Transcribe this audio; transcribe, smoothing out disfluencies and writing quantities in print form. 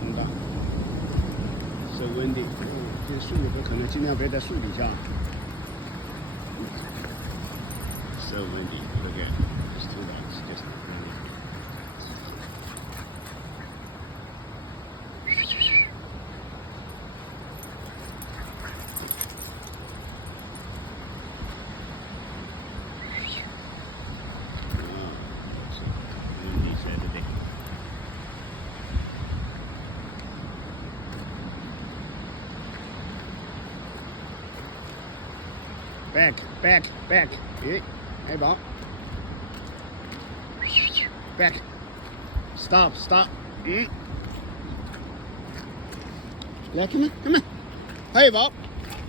风大，手稳定。这树不可能尽量别在树底下。So windy. Look at it. It's too bad. It's just windy. Windy Saturday. Back. 哎，宝 ，back, stop. 来，come on，嘿，宝。